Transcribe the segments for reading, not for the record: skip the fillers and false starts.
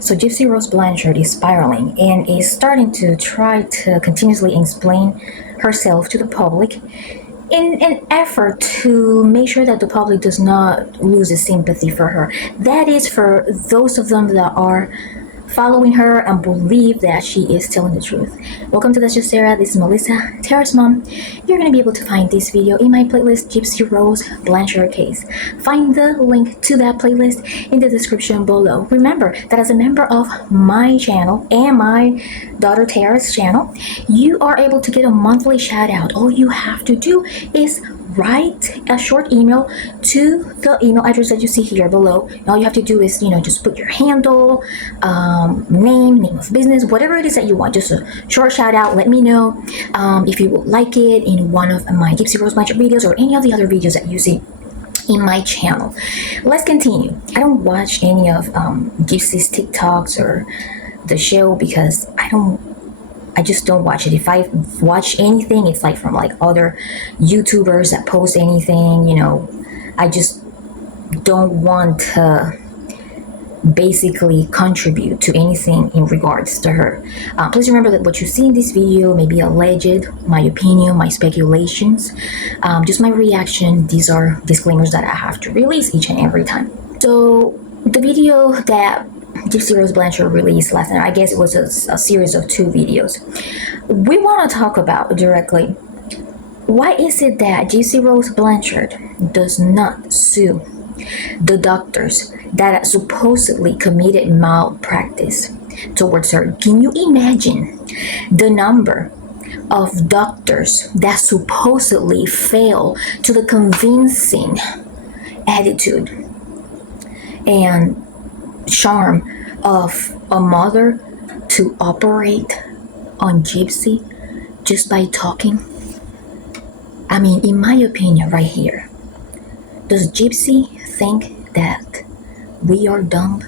So Gypsy Rose Blanchard is spiraling and is starting to try to continuously explain herself to the public in an effort to make sure that the public does not lose its sympathy for her. That is for those of them that are following her and believe that she is telling the truth. Welcome to That's Just Sarah. This is Melissa, Tara's mom. You're going to be able to find this video in my playlist, Gypsy Rose Blanchard Case. Find the link to that playlist in the description below. Remember that as a member of my channel and my daughter Tara's channel, you are able to get a monthly shout out. All you have to do is write a short email to the email address that you see here below. And all you have to do is, just put your handle, name of business, whatever it is that you want. Just a short shout out. Let me know if you would like it in one of my Gypsy Rose Blanchard videos or any of the other videos that you see in my channel. Let's continue. I don't watch any of Gypsy's TikToks or the show because I just don't watch it. If I watch anything, it's like from other YouTubers that post anything, I just don't want to basically contribute to anything in regards to her. Please remember that what you see in this video may be alleged, my opinion, my speculations, just my reaction. These are disclaimers that I have to release each and every time. So the video that Gypsy Rose Blanchard released last night, I guess it was a series of 2 videos. We want to talk about directly, why is it that Gypsy Rose Blanchard does not sue the doctors that supposedly committed malpractice towards her? Can you imagine the number of doctors that supposedly fail to the convincing attitude and charm of a mother to operate on Gypsy just by talking? I mean, in my opinion right here, does Gypsy think that we are dumb?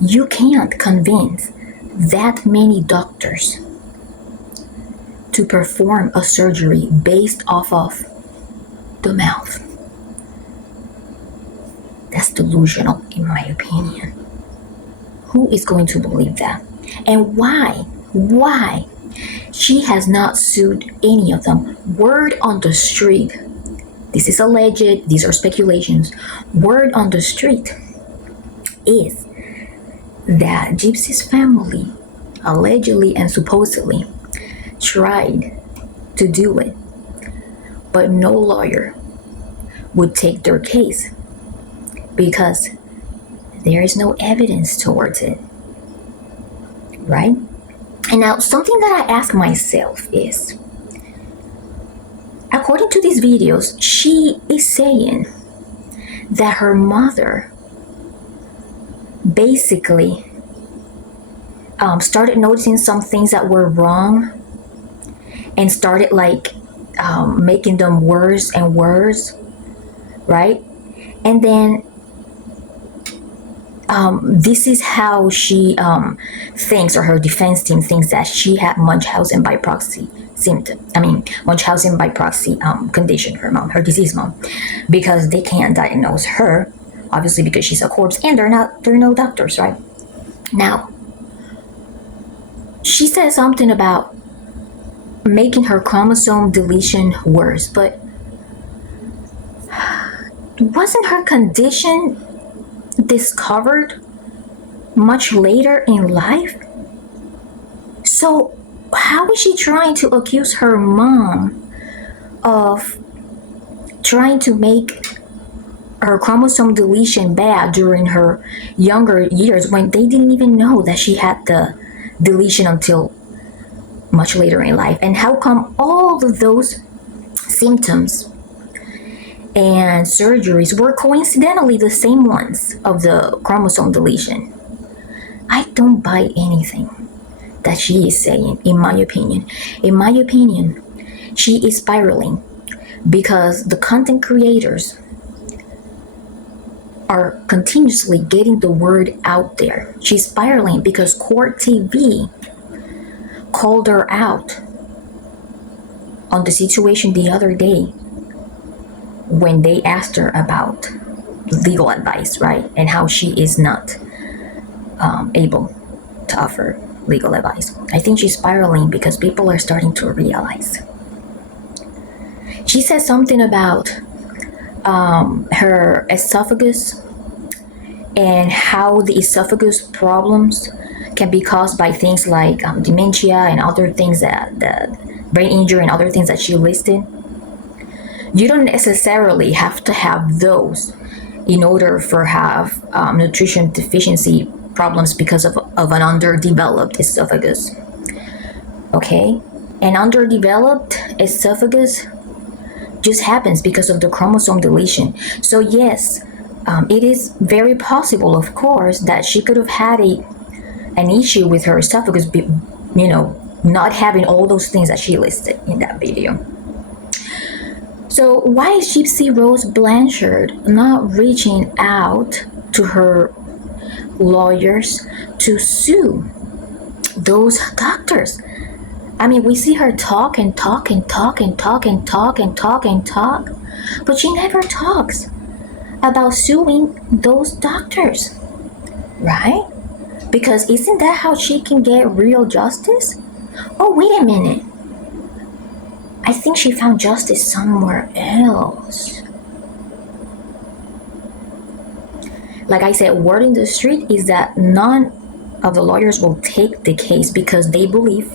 You can't convince that many doctors to perform a surgery based off of the mouth. That's delusional, in my opinion. Who is going to believe that? And why she has not sued any of them? Word on the street, this is alleged, these are speculations. Word on the street is that Gypsy's family allegedly and supposedly tried to do it, but no lawyer would take their case because there is no evidence towards it, right? And now something that I ask myself is, according to these videos, she is saying that her mother basically started noticing some things that were wrong and started making them worse and worse, right? And then this is how she thinks, or her defense team thinks, that she had Munchausen by proxy Munchausen by proxy condition, her disease mom, because they can't diagnose her, obviously, because she's a corpse and they're no doctors, right? Now, she said something about making her chromosome deletion worse, but wasn't her condition discovered much later in life? So how is she trying to accuse her mom of trying to make her chromosome deletion bad during her younger years when they didn't even know that she had the deletion until much later in life? And how come all of those symptoms and surgeries were coincidentally the same ones of the chromosome deletion? I don't buy anything that she is saying, in my opinion. In my opinion, she is spiraling because the content creators are continuously getting the word out there. She's spiraling because Court TV called her out on the situation the other day when they asked her about legal advice, right? And how she is not able to offer legal advice. I think she's spiraling because people are starting to realize. She says something about her esophagus and how the esophagus problems can be caused by things like dementia and other things that brain injury and other things that she listed. You don't necessarily have to have those in order for have nutrition deficiency problems because of an underdeveloped esophagus. Okay, an underdeveloped esophagus just happens because of the chromosome deletion. So yes, it is very possible, of course, that she could have had an issue with her esophagus, not having all those things that she listed in that video. So why is Gypsy Rose Blanchard not reaching out to her lawyers to sue those doctors? I mean, we see her talk, but she never talks about suing those doctors, right? Because isn't that how she can get real justice? Oh, wait a minute. I think she found justice somewhere else. Like I said, word in the street is that none of the lawyers will take the case because they believe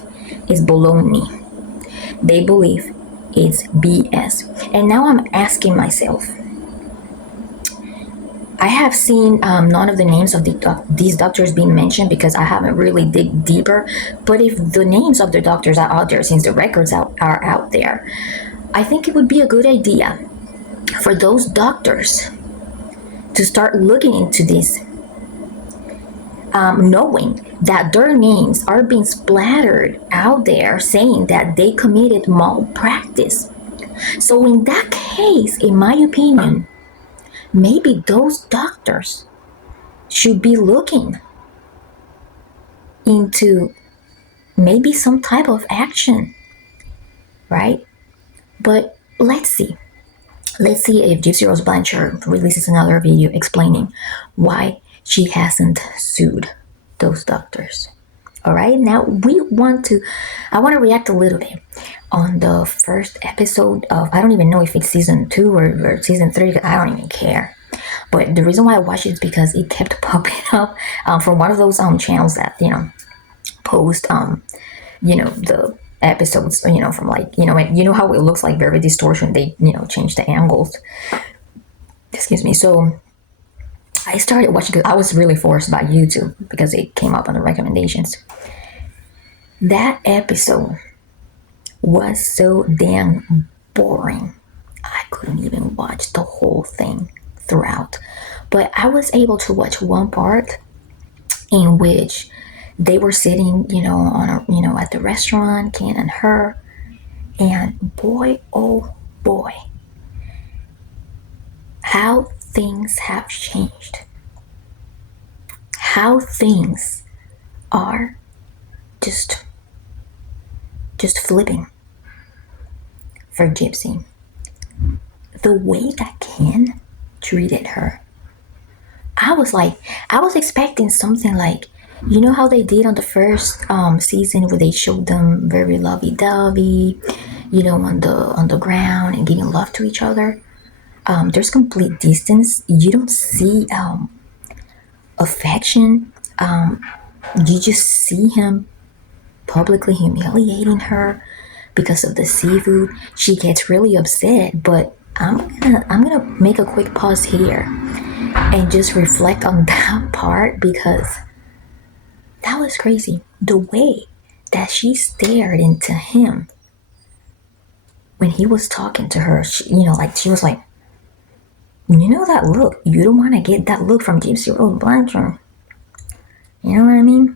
it's baloney. They believe it's BS. And now I'm asking myself, I have seen none of the names of these doctors being mentioned because I haven't really dig deeper. But if the names of the doctors are out there, since the records are out there, I think it would be a good idea for those doctors to start looking into this, knowing that their names are being splattered out there saying that they committed malpractice. So in that case, in my opinion, maybe those doctors should be looking into maybe some type of action, right? But let's see. Let's see if Gypsy Rose Blanchard releases another video explaining why she hasn't sued those doctors. All right, now I want to react a little bit on the first episode of, I don't even know if it's season 2 or season 3, I don't even care. But the reason why I watched it is because it kept popping up from one of those channels that, post, the episodes, from like, how it looks like very distortion, they, change the angles. Excuse me. So I started watching because I was really forced by YouTube because it came up on the recommendations. That episode was so damn boring. I couldn't even watch the whole thing throughout. But I was able to watch one part in which they were sitting, at the restaurant, Ken and her, and boy, oh boy, how things have changed. How things are just flipping for Gypsy. The way that Ken treated her, I was expecting something like, how they did on the first season where they showed them very lovey-dovey, on the ground and giving love to each other. There's complete distance. You don't see affection. You just see him publicly humiliating her because of the seafood. She gets really upset, but I'm gonna make a quick pause here and just reflect on that part because that was crazy. The way that she stared into him when he was talking to her, she was like, that look. You don't want to get that look from Gypsy Rose Blanchard. You know what I mean?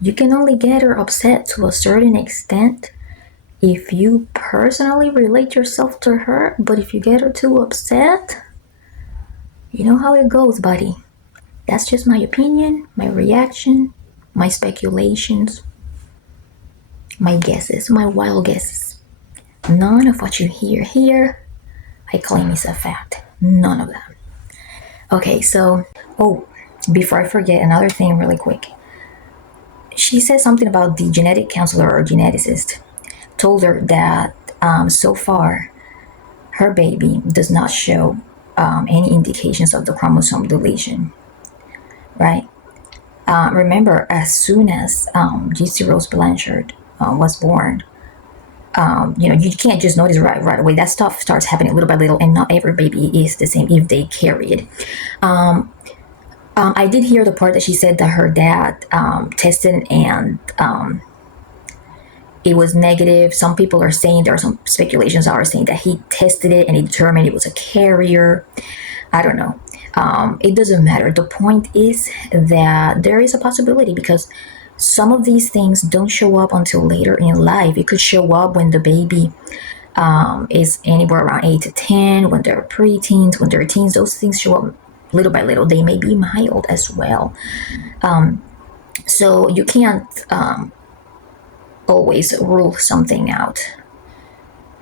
You can only get her upset to a certain extent if you personally relate yourself to her, but if you get her too upset, you know how it goes, buddy. That's just my opinion, my reaction, my speculations, my guesses, my wild guesses. None of what you hear here, I claim is a fact. None of that. Okay, so, before I forget, another thing really quick. She said something about the genetic counselor or geneticist told her that so far her baby does not show any indications of the chromosome deletion, right? Remember, as soon as Gypsy Rose Blanchard was born, you can't just notice right away. That stuff starts happening little by little, and not every baby is the same if they carry it. I did hear the part that she said that her dad tested and it was negative. Some people are saying, there are some speculations are saying that he tested it and he determined it was a carrier. I don't know. It doesn't matter. The point is that there is a possibility, because some of these things don't show up until later in life. It could show up when the baby is anywhere around 8 to 10, when they're preteens, when they're teens. Those things show up little by little. They may be mild as well. So you can't always rule something out.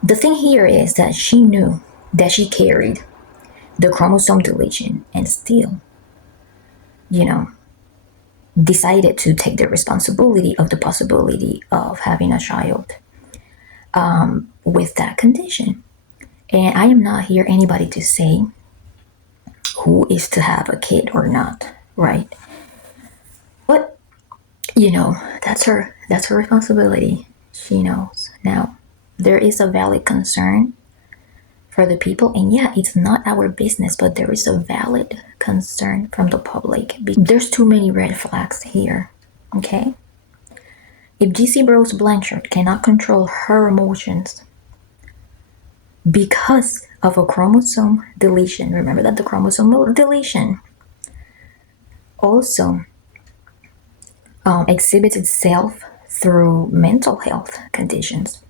The thing here is that she knew that she carried the chromosome deletion and still, decided to take the responsibility of the possibility of having a child with that condition. And I am not here anybody to say who is to have a kid or not, right? But that's her responsibility. She knows. Now, there is a valid concern for the people, and yeah, it's not our business, but there is a valid concern from the public. There's too many red flags here, okay? If Gypsy Rose Blanchard cannot control her emotions because of a chromosome deletion, remember that the chromosome deletion also exhibits itself through mental health conditions.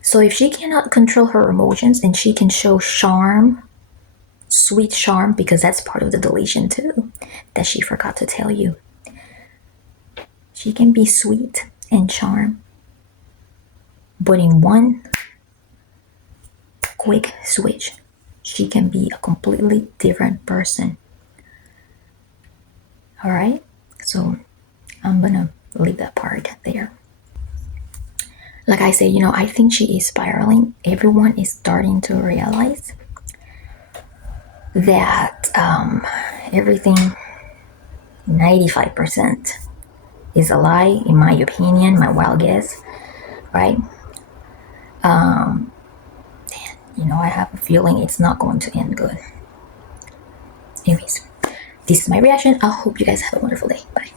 So if she cannot control her emotions and she can show charm, sweet charm, because that's part of the deletion too, that she forgot to tell you. She can be sweet and charm, but in one quick switch, she can be a completely different person. All right, so I'm gonna leave that part there. Like I say, I think she is spiraling. Everyone is starting to realize that everything, 95%, is a lie, in my opinion, my wild guess, right? I have a feeling it's not going to end good. Anyways, this is my reaction. I hope you guys have a wonderful day. Bye.